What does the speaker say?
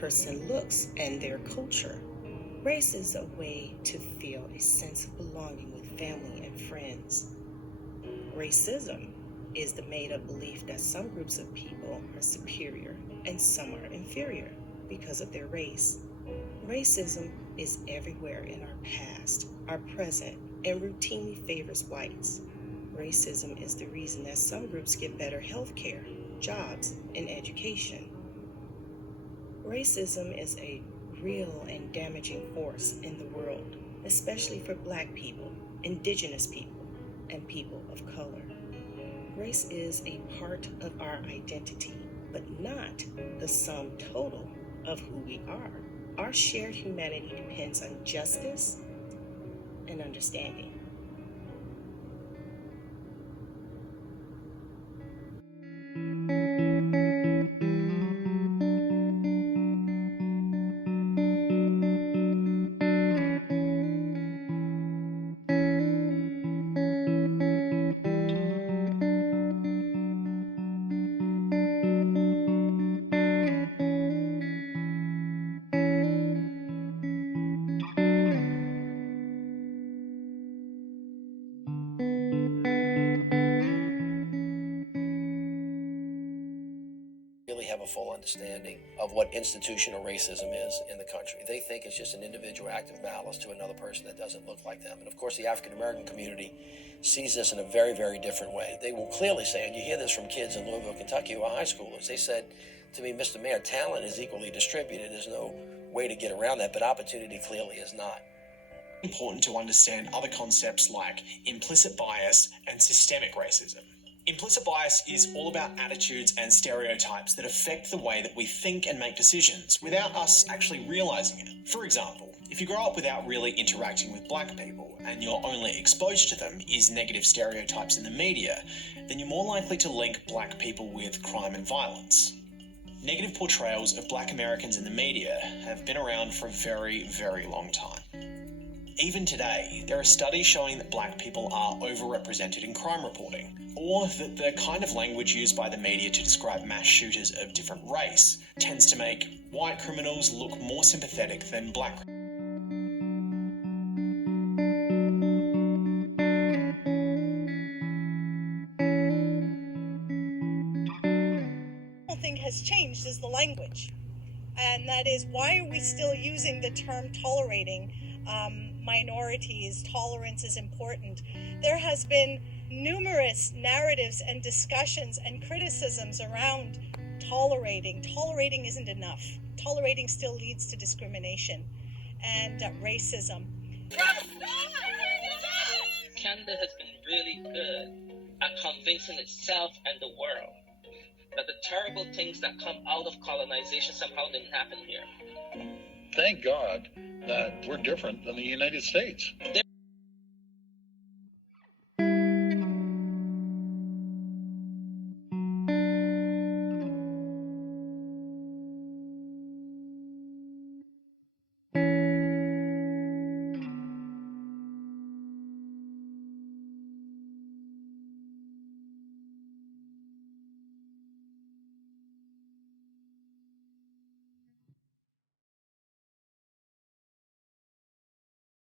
person looks and their culture. Race is a way to feel a sense of belonging with family and friends. Racism is the made-up belief that some groups of people are superior and some are inferior because of their race. Racism is everywhere in our past, our present, and routinely favors whites. Racism is the reason that some groups get better health care, jobs, and education. Racism is a real and damaging force in the world, especially for Black people, Indigenous people, and people of color. Race is a part of our identity, but not the sum total of who we are. Our shared humanity depends on justice and understanding. Have a full understanding of what institutional racism is in the country. They think it's just an individual act of malice to another person that doesn't look like them. And of course, the African American community sees this in a very, very different way. They will clearly say, and you hear this from kids in Louisville, Kentucky, who are high schoolers, they said to me, Mr. Mayor, talent is equally distributed. There's no way to get around that, but opportunity clearly is not. Important to understand other concepts like implicit bias and systemic racism. Implicit bias is all about attitudes and stereotypes that affect the way that we think and make decisions without us actually realizing it. For example, if you grow up without really interacting with Black people and your only exposure to them is negative stereotypes in the media, then you're more likely to link Black people with crime and violence. Negative portrayals of Black Americans in the media have been around for a very, very long time. Even today, there are studies showing that Black people are overrepresented in crime reporting, or that the kind of language used by the media to describe mass shooters of different race tends to make white criminals look more sympathetic than Black criminals. One thing has changed is the language, and that is, why are we still using the term tolerating minorities? Tolerance is important. There has been numerous narratives and discussions and criticisms around tolerating. Tolerating isn't enough. Tolerating still leads to discrimination and racism. Canada has been really good at convincing itself and the world that the terrible things that come out of colonization somehow didn't happen here. Thank God that we're different than the United States.